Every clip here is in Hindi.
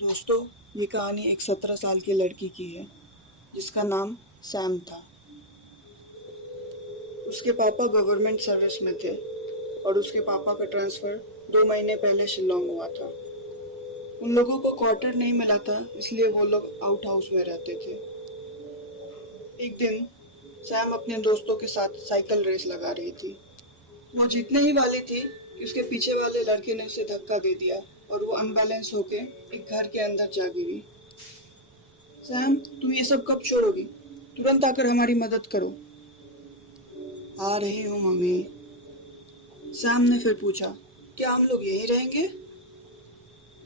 दोस्तों, ये कहानी एक 17 साल की लड़की की है जिसका नाम सैम था। उसके पापा गवर्नमेंट सर्विस में थे और उसके पापा का ट्रांसफ़र 2 महीने पहले शिलोंग हुआ था। उन लोगों को क्वार्टर नहीं मिला था, इसलिए वो लोग आउट हाउस में रहते थे। एक दिन सैम अपने दोस्तों के साथ साइकिल रेस लगा रही थी। वो जीतने ही वाली थी कि उसके पीछे वाले लड़के ने उसे धक्का दे दिया और वो अनबैलेंस होके एक घर के अंदर जा गिरी। सैम, तुम ये सब कब छोड़ोगी? तुरंत आकर हमारी मदद करो। आ रही हूँ मम्मी। सैम ने फिर पूछा, क्या हम लोग यहीं रहेंगे?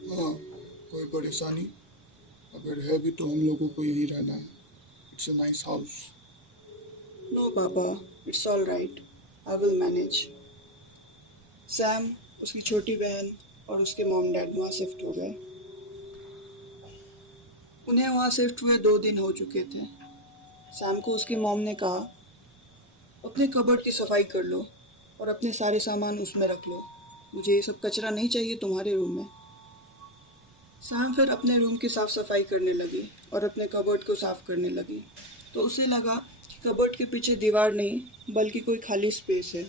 हाँ, कोई परेशानी? अगर है भी तो हम लोगों को यहीं रहना है। It's a nice house. No पापा, it's all right, I will manage. Sam, उसकी छोटी बहन और उसके मॉम डैड वहाँ शिफ्ट हो गए। उन्हें वहाँ शिफ्ट हुए 2 दिन हो चुके थे। सैम को उसकी मॉम ने कहा, अपने कबर्ड की सफाई कर लो और अपने सारे सामान उसमें रख लो। मुझे ये सब कचरा नहीं चाहिए तुम्हारे रूम में। सैम फिर अपने रूम की साफ सफाई करने लगी और अपने कबर्ड को साफ करने लगी। तो उसे लगा कि कबर्ड के पीछे दीवार नहीं बल्कि कोई खाली स्पेस है।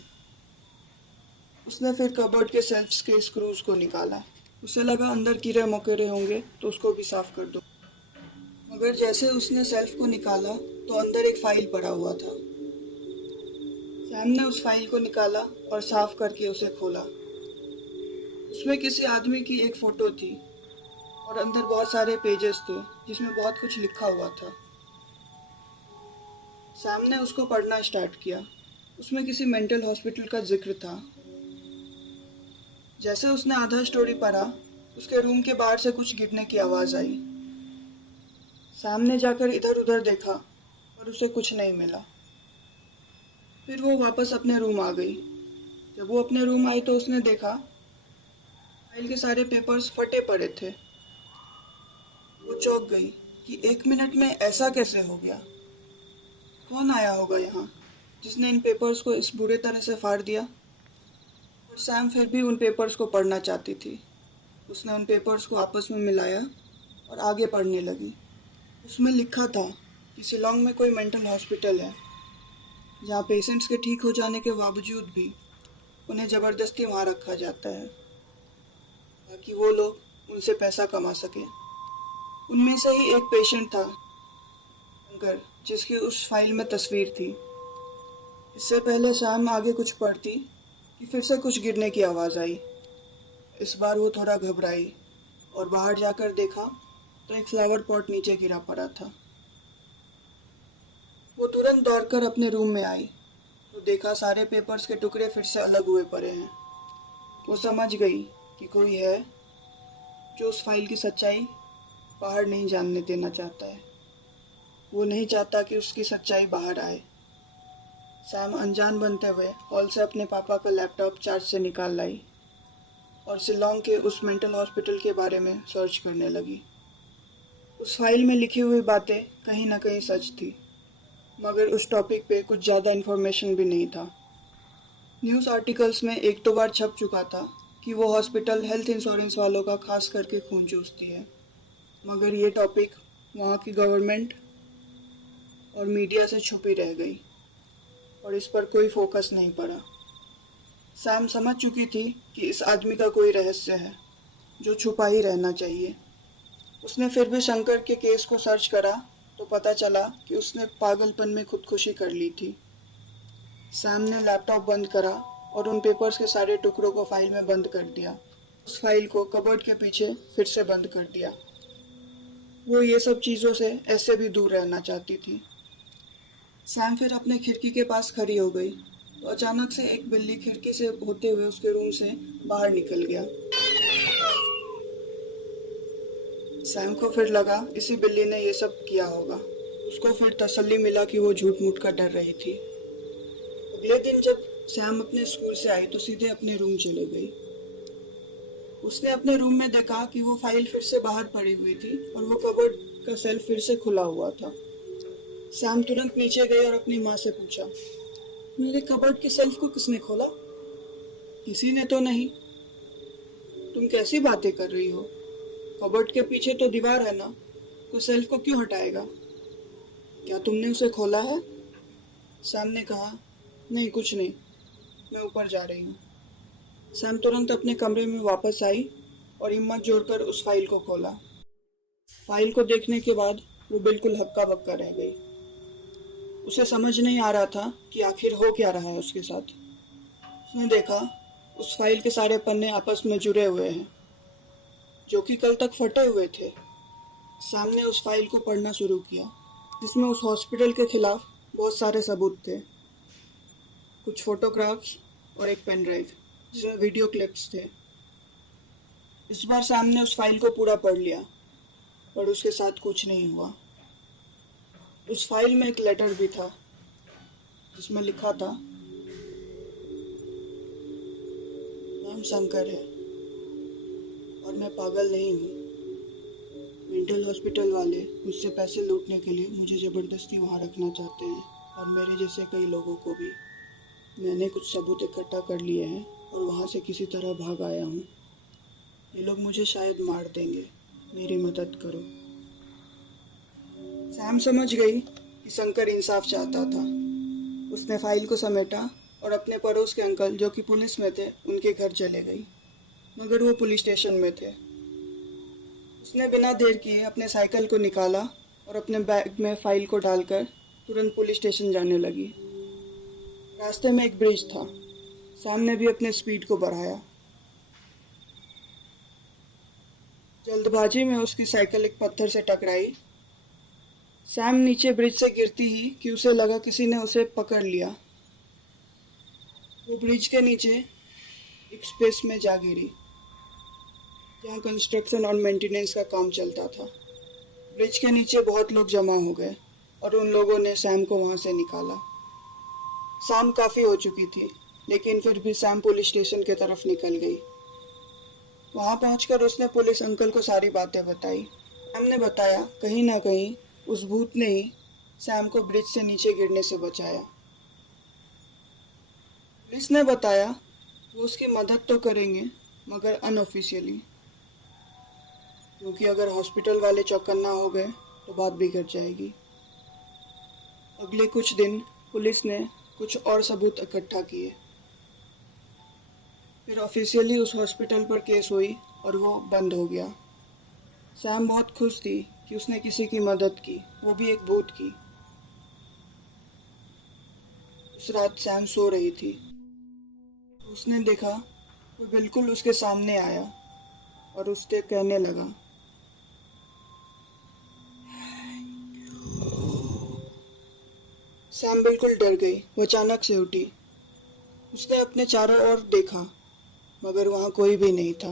उसने फिर कबर्ड के शेल्फ्स के स्क्रूज को निकाला। उसे लगा अंदर कीड़े मकोड़े होंगे तो उसको भी साफ कर दो। मगर जैसे उसने शेल्फ को निकाला तो अंदर एक फाइल पड़ा हुआ था। सैम ने उस फाइल को निकाला और साफ करके उसे खोला। उसमें किसी आदमी की एक फोटो थी और अंदर बहुत सारे पेजेस थे जिसमें बहुत कुछ लिखा हुआ था। सैम ने उसको पढ़ना स्टार्ट किया। उसमें किसी मेंटल हॉस्पिटल का जिक्र था। जैसे उसने आधा स्टोरी पढ़ा, उसके रूम के बाहर से कुछ गिरने की आवाज़ आई। सैम ने जाकर इधर उधर देखा पर उसे कुछ नहीं मिला। फिर वो वापस अपने रूम आ गई। जब वो अपने रूम आई तो उसने देखा फाइल के सारे पेपर्स फटे पड़े थे। वो चौंक गई कि 1 मिनट में ऐसा कैसे हो गया। कौन आया होगा यहाँ जिसने इन पेपर्स को इस बुरे तरह से फाड़ दिया? और सैम फिर भी उन पेपर्स को पढ़ना चाहती थी। उसने उन पेपर्स को आपस में मिलाया और आगे पढ़ने लगी। उसमें लिखा था कि शिलोंग में कोई मेंटल हॉस्पिटल है जहाँ पेशेंट्स के ठीक हो जाने के बावजूद भी उन्हें ज़बरदस्ती वहाँ रखा जाता है ताकि वो लोग उनसे पैसा कमा सकें। उनमें से ही एक पेशेंट था, शंकर, जिसकी उस फाइल में तस्वीर थी। इससे पहले शाम आगे कुछ पढ़ती कि फिर से कुछ गिरने की आवाज़ आई। इस बार वो थोड़ा घबराई और बाहर जाकर देखा तो एक फ्लावर पॉट नीचे गिरा पड़ा था। वो तुरंत दौड़कर अपने रूम में आई तो देखा सारे पेपर्स के टुकड़े फिर से अलग हुए पड़े हैं। वो समझ गई कि कोई है जो उस फाइल की सच्चाई बाहर नहीं जानने देना चाहता है। वो नहीं चाहता कि उसकी सच्चाई बाहर आए। सैम अनजान बनते हुए हॉल से अपने पापा का लैपटॉप चार्ज से निकाल लाई और शिलोंग के उस मेंटल हॉस्पिटल के बारे में सर्च करने लगी। उस फाइल में लिखी हुई बातें कहीं ना कहीं सच थी, मगर उस टॉपिक पे कुछ ज़्यादा इन्फॉर्मेशन भी नहीं था। न्यूज़ आर्टिकल्स में एक दो बार छप चुका था कि वो हॉस्पिटल हेल्थ इंश्योरेंस वालों का खास करके खून चूसती है, मगर ये टॉपिक वहाँ की गवर्नमेंट और मीडिया से छुपी रह गई और इस पर कोई फोकस नहीं पड़ा। सैम समझ चुकी थी कि इस आदमी का कोई रहस्य है जो छुपा ही रहना चाहिए। उसने फिर भी शंकर के केस को सर्च करा तो पता चला कि उसने पागलपन में खुदकुशी कर ली थी। सैम ने लैपटॉप बंद करा और उन पेपर्स के सारे टुकड़ों को फाइल में बंद कर दिया। उस फाइल को कबर्ड के पीछे फिर से बंद कर दिया। वो ये सब चीज़ों से ऐसे भी दूर रहना चाहती थी। सैम फिर अपने खिड़की के पास खड़ी हो गई तो अचानक से एक बिल्ली खिड़की से होते हुए उसके रूम से बाहर निकल गया। सैम को फिर लगा इसी बिल्ली ने ये सब किया होगा। उसको फिर तसल्ली मिला कि वो झूठ मूठ कर डर रही थी। अगले दिन जब सैम अपने स्कूल से आई तो सीधे अपने रूम चले गई। उसने अपने रूम में देखा कि वो फाइल फिर से बाहर पड़ी हुई थी और वो कबर्ड का शेल्फ फिर से खुला हुआ था। सैम तुरंत नीचे गई और अपनी माँ से पूछा, मेरे कबर्ड के शेल्फ को किसने खोला? किसी ने तो नहीं। तुम कैसी बातें कर रही हो? कबर्ड के पीछे तो दीवार है ना, तो सेल्फ को क्यों हटाएगा? क्या तुमने उसे खोला है? सैम ने कहा, नहीं कुछ नहीं, मैं ऊपर जा रही हूँ। सैम तुरंत अपने कमरे में वापस आई और हिम्मत जोड़कर उस फाइल को खोला। फाइल को देखने के बाद वो बिल्कुल हक्का बक्का रह गई। उसे समझ नहीं आ रहा था कि आखिर हो क्या रहा है उसके साथ। उसने देखा उस फाइल के सारे पन्ने आपस में जुड़े हुए हैं, जो कि कल तक फटे हुए थे। सैम ने उस फाइल को पढ़ना शुरू किया, जिसमें उस हॉस्पिटल के खिलाफ बहुत सारे सबूत थे, कुछ फोटोग्राफ्स और एक पेन ड्राइव जिसमें वीडियो क्लिप्स थे। इस बार सैम ने उस फाइल को पूरा पढ़ लिया, पर उसके साथ कुछ नहीं हुआ। उस फाइल में एक लेटर भी था, जिसमें लिखा था, नाम शंकर है और मैं पागल नहीं हूँ। मेंटल हॉस्पिटल वाले मुझसे पैसे लूटने के लिए मुझे ज़बरदस्ती वहाँ रखना चाहते हैं, और मेरे जैसे कई लोगों को भी। मैंने कुछ सबूत इकट्ठा कर लिए हैं और वहाँ से किसी तरह भाग आया हूँ। ये लोग मुझे शायद मार देंगे, मेरी मदद करो। सैम समझ गई कि शंकर इंसाफ चाहता था। उसने फाइल को समेटा और अपने पड़ोस के अंकल, जो कि पुलिस में थे, उनके घर चले गई, मगर वो पुलिस स्टेशन में थे। उसने बिना देर किए अपने साइकिल को निकाला और अपने बैग में फाइल को डालकर तुरंत पुलिस स्टेशन जाने लगी। रास्ते में एक ब्रिज था। सैम ने भी अपने स्पीड को बढ़ाया। जल्दबाजी में उसकी साइकिल एक पत्थर से टकराई। सैम नीचे ब्रिज से गिरती ही कि उसे लगा किसी ने उसे पकड़ लिया। वो ब्रिज के नीचे एक स्पेस में जा गिरी, जहाँ कंस्ट्रक्शन और मेंटेनेंस का काम चलता था। ब्रिज के नीचे बहुत लोग जमा हो गए और उन लोगों ने सैम को वहाँ से निकाला। शाम काफ़ी हो चुकी थी, लेकिन फिर भी सैम पुलिस स्टेशन की तरफ निकल गई। वहाँ पहुंचकर उसने पुलिस अंकल को सारी बातें बताई। सैम ने बताया कहीं ना कहीं उस भूत ने ही सैम को ब्रिज से नीचे गिरने से बचाया। पुलिस ने बताया वो उसकी मदद तो करेंगे, मगर अनऑफिशियली, क्योंकि अगर हॉस्पिटल वाले चौकन्ना हो गए तो बात बिगड़ जाएगी। अगले कुछ दिन पुलिस ने कुछ और सबूत इकट्ठा किए। फिर ऑफिशियली उस हॉस्पिटल पर केस हुई और वो बंद हो गया। सैम बहुत खुश थी कि उसने किसी की मदद की, वो भी एक भूत की। उस रात सैम सो रही थी। उसने देखा वो बिल्कुल उसके सामने आया और उससे कहने लगा, सैम बिल्कुल डर गई। वो अचानक से उठी। उसने अपने चारों ओर देखा, मगर वहाँ कोई भी नहीं था।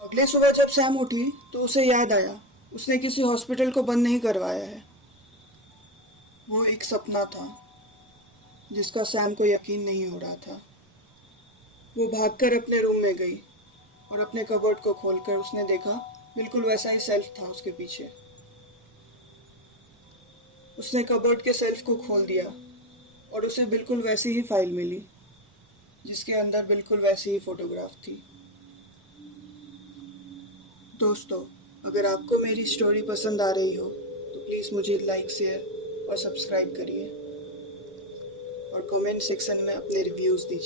अगले सुबह जब सैम उठी तो उसे याद आया उसने किसी हॉस्पिटल को बंद नहीं करवाया है। वो एक सपना था जिसका सैम को यकीन नहीं हो रहा था। वो भागकर अपने रूम में गई और अपने कबर्ड को खोलकर उसने देखा बिल्कुल वैसा ही सेल्फ था उसके पीछे। उसने कबर्ड के सेल्फ को खोल दिया और उसे बिल्कुल वैसी ही फाइल मिली, जिसके अंदर बिल्कुल वैसी ही फोटोग्राफ थी। दोस्तों, अगर आपको मेरी स्टोरी पसंद आ रही हो तो प्लीज़ मुझे लाइक, शेयर और सब्सक्राइब करिए और कमेंट सेक्शन में अपने रिव्यूज़ दीजिए।